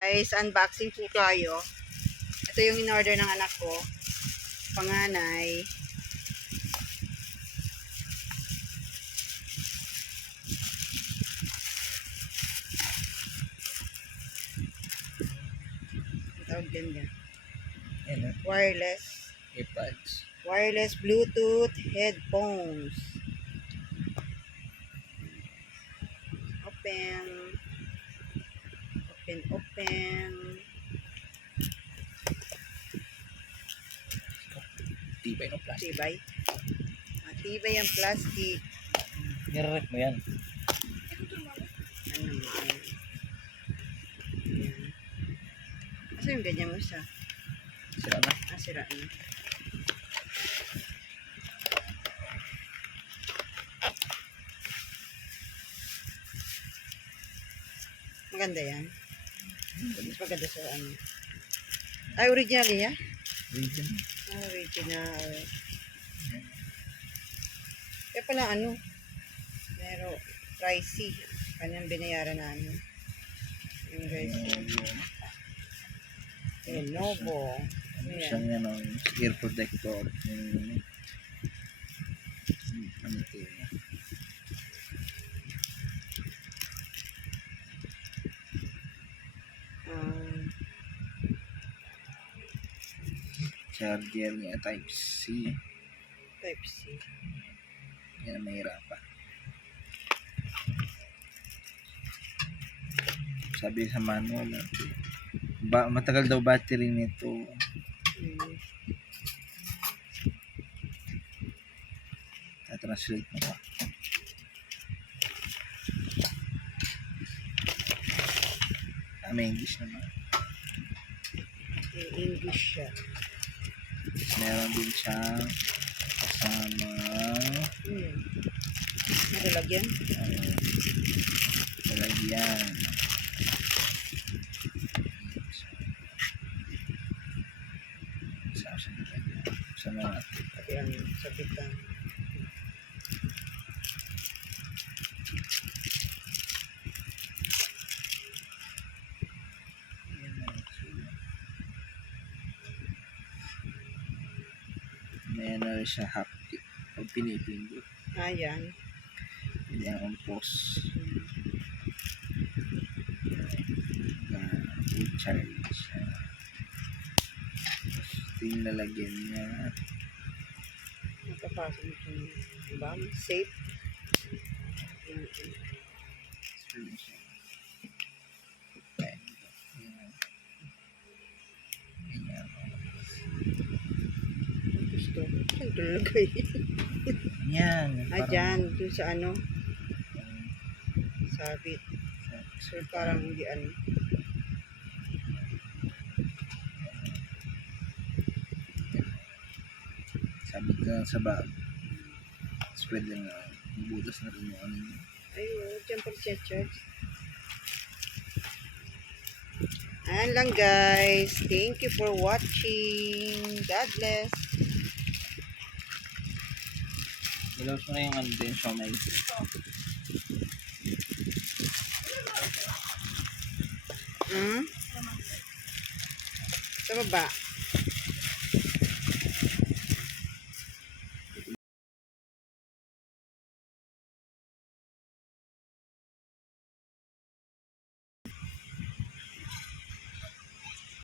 Guys, unboxing po tayo. Ito yung in-order ng anak ko. Panganay. Ang tawag din yan. Wireless. earbuds. Wireless Bluetooth headphones. Open. Open. Tibay ng plastic. Tibay. Matibay ang plastic. Nire-rep mo yan. Ano naman. Ayan. Asa yung ganyan mo siya? Sira na. Sira na. Maganda yan. Mas maganda sa ano. Ay, original yan? Region. Original. Kaya pala ano, pero pricey. Kanyang binayaran namin. Yung guys. Lenovo. Ano yan? Siyang yan ang ear protector. Ano ito yun? Charger niya type C. Type C. Yan mahirapan. Sabi sa manual, matagal daw battery nito. Translate mo ba? May English naman. English siya. Meron din siyang kasama Nakalagyan? lalagyan. Sa mga Pati ang sabitan. may ano siya haptic pag pinipindot. Ayan. Yan ang post. Charge. Ito yung lalagyan niya. Nakapasok ito. Diba? Safe. Gusto. Saan ito nalagay? Yan. Dyan. Doon sa ano. Sabit. So parang hindi ano. Sabit ka lang sa bag. Spread lang na. Butas na rin yung ano yun. Ayun. Dyan pag-charge. Ayan lang guys. Thank you for watching. God bless. Ilaws mo na yung ano din. Siomai. Sa baba.